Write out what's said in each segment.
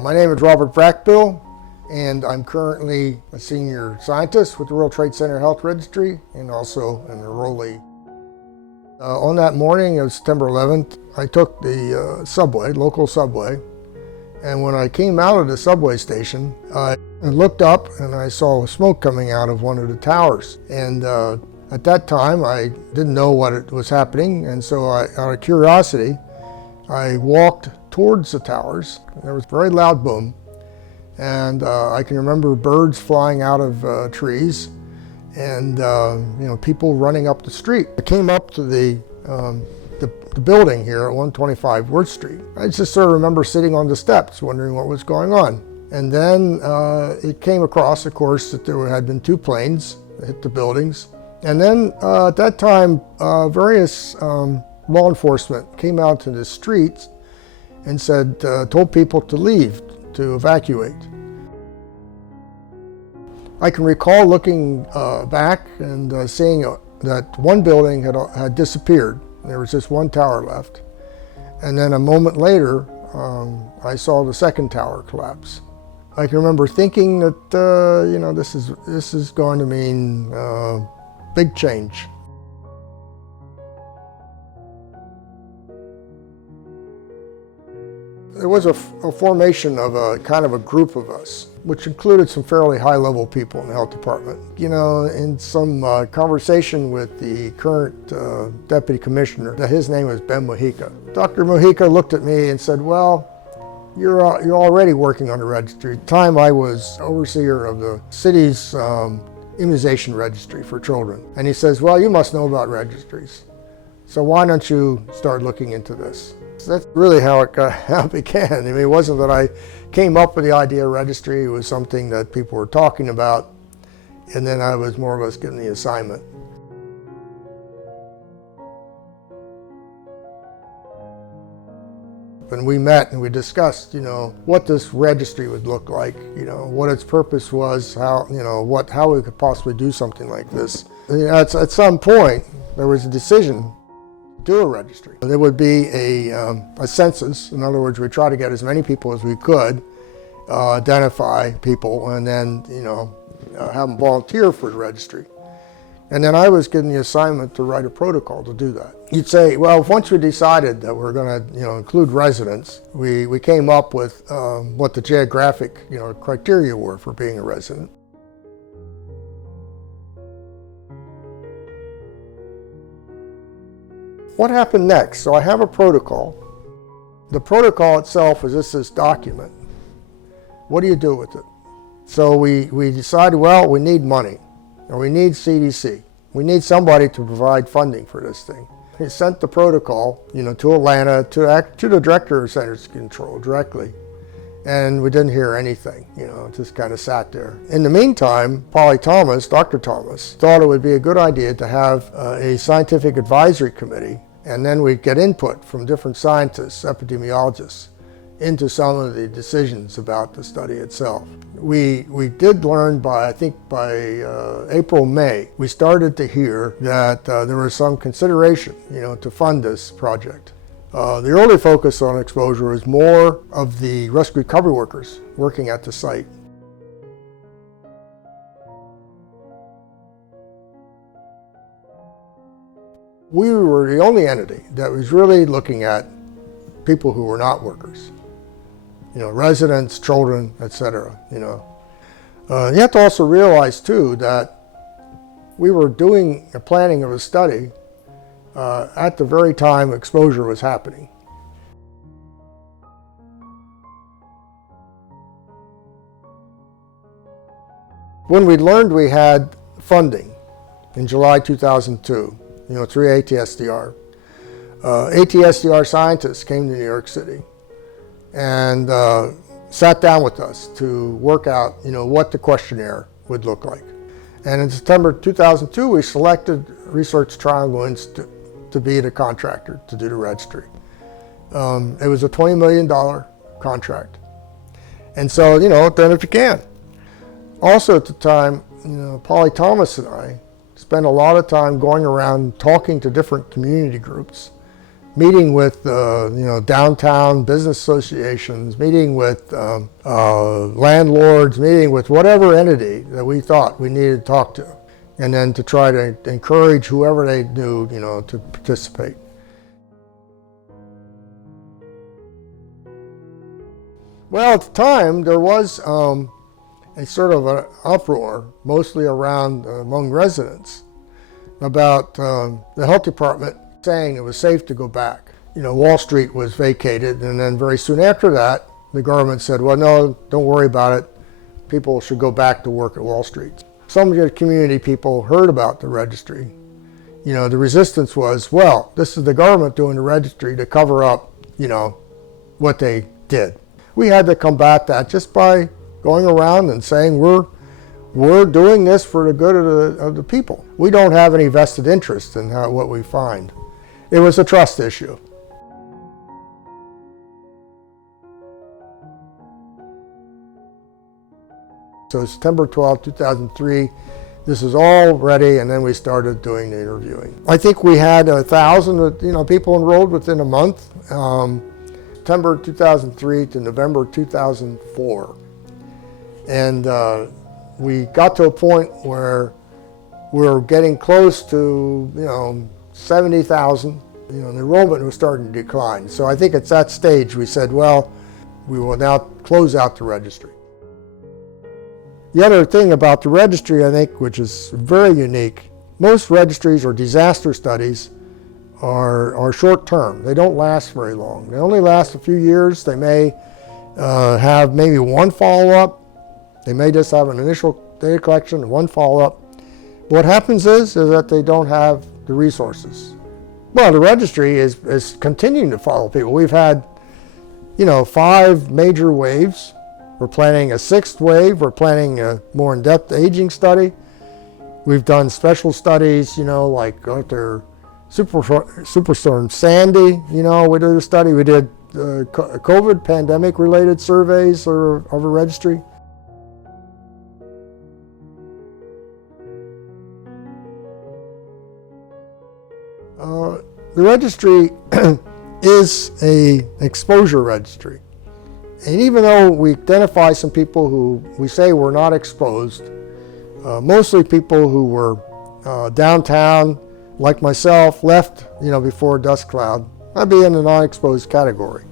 My name is Robert Brackbill, and I'm currently a senior scientist with the World Trade Center Health Registry and also an enrollee. On that morning of September 11th, I took the local subway, and when I came out of the subway station, I looked up and I saw smoke coming out of one of the towers. And at that time, I didn't know what was happening, and so out of curiosity, I walked towards the towers. There was a very loud boom, and I can remember birds flying out of trees, and people running up the street. I came up to the building here at 125 Worth Street. I just sort of remember sitting on the steps, wondering what was going on. And then it came across, of course, that there had been two planes that hit the buildings. And then at that time, various law enforcement came out to the streets and told people to leave, to evacuate. I can recall looking back and seeing that one building had disappeared. There was just one tower left. And then a moment later, I saw the second tower collapse. I can remember thinking that, this is going to mean big change. There was a formation of a kind of a group of us, which included some fairly high-level people in the health department. In some conversation with the current deputy commissioner, his name was Ben Mojica. Dr. Mojica looked at me and said, "Well, you're already working on the registry." At the time, I was overseer of the city's immunization registry for children. And he says, "Well, you must know about registries. So why don't you start looking into this?" So that's really how it began. I mean, it wasn't that I came up with the idea of registry. It was something that people were talking about, and then I was more or less given the assignment. And we met and we discussed, what this registry would look like, what its purpose was, how we could possibly do something like this. At some point, there was a decision to do a registry. There would be a census. In other words, we'd try to get as many people as we could, identify people, and then, have them volunteer for the registry. And then I was given the assignment to write a protocol to do that. You'd say, well, once we decided that we're going to, include residents, we came up with what the geographic, criteria were for being a resident. What happened next? So I have a protocol. The protocol itself is just this document. What do you do with it? So we decided, well, we need money. And we need CDC. We need somebody to provide funding for this thing. He sent the protocol, to Atlanta, to the director of Centers of Control directly. And we didn't hear anything, it just kind of sat there. In the meantime, Dr. Thomas, thought it would be a good idea to have a scientific advisory committee, and then we'd get input from different scientists, epidemiologists, into some of the decisions about the study itself. We did learn by April, May, we started to hear that there was some consideration, to fund this project. The early focus on exposure was more of the rescue recovery workers working at the site. We were the only entity that was really looking at people who were not workers. Residents, children, etc. You have to also realize too that we were doing a planning of a study at the very time exposure was happening. When we learned we had funding in July 2002, through ATSDR, ATSDR scientists came to New York City and sat down with us to work out, what the questionnaire would look like. And in September 2002, we selected Research Triangle Institute to be the contractor to do the registry. It was a $20 million contract. And so, then if you can. Also at the time, Polly Thomas and I spent a lot of time going around talking to different community groups meeting with downtown business associations, meeting with landlords, meeting with whatever entity that we thought we needed to talk to, and then to try to encourage whoever they knew, to participate. Well, at the time, there was a sort of an uproar, mostly around among residents, about the health department saying it was safe to go back. Wall Street was vacated, and then very soon after that, the government said, well, no, don't worry about it. People should go back to work at Wall Street. Some of the community people heard about the registry. The resistance was, well, this is the government doing the registry to cover up, what they did. We had to combat that just by going around and saying we're doing this for the good of the people. We don't have any vested interest in what we find. It was a trust issue. So September 12, 2003, this is all ready, and then we started doing the interviewing. I think we had 1,000 people enrolled within a month. September 2003 to November 2004. And we got to a point where we were getting close to 70,000. The enrollment was starting to decline. So I think at that stage we said, well, we will now close out the registry. The other thing about the registry, I think, which is very unique, most registries or disaster studies are short-term. They don't last very long. They only last a few years. They may have maybe one follow-up. They may just have an initial data collection and one follow-up. What happens is that they don't have the resources. Well, the registry is continuing to follow people. We've had, 5 major waves. We're planning a 6th wave. We're planning a more in-depth aging study. We've done special studies, like after Superstorm Sandy, we did a study. We did COVID pandemic-related surveys of a registry. The registry is an exposure registry. And even though we identify some people who we say were not exposed, mostly people who were downtown, like myself, left before dusk cloud, I'd be in the non-exposed category.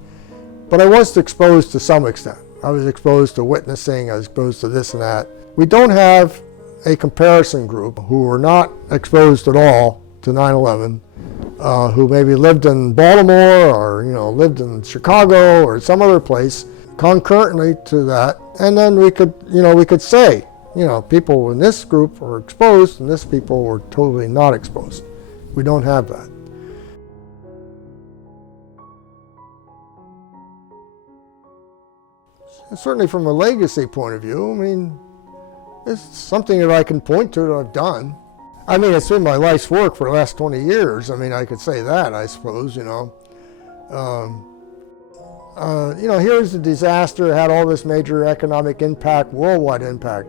But I was exposed to some extent. I was exposed to witnessing, I was exposed to this and that. We don't have a comparison group who were not exposed at all to 9/11, who maybe lived in Baltimore or lived in Chicago or some other place concurrently to that, and then we could say, people in this group were exposed and this people were totally not exposed. We don't have that. Certainly from a legacy point of view, it's something that I can point to that I've done. It's been my life's work for the last 20 years. I could say that, I suppose, here's the disaster, had all this major economic impact, worldwide impact.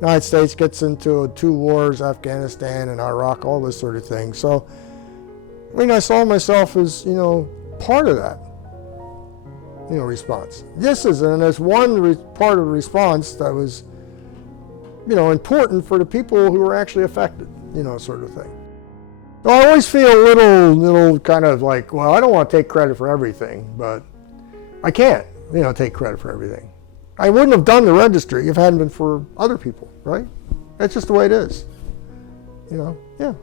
United States gets into 2 wars, Afghanistan and Iraq, all this sort of thing. So, I saw myself as, part of that, response. There's one part of the response that was, important for the people who were actually affected, sort of thing. So I always feel a little kind of like, well, I don't want to take credit for everything, but I can't, take credit for everything. I wouldn't have done the registry if it hadn't been for other people, right? That's just the way it is, yeah.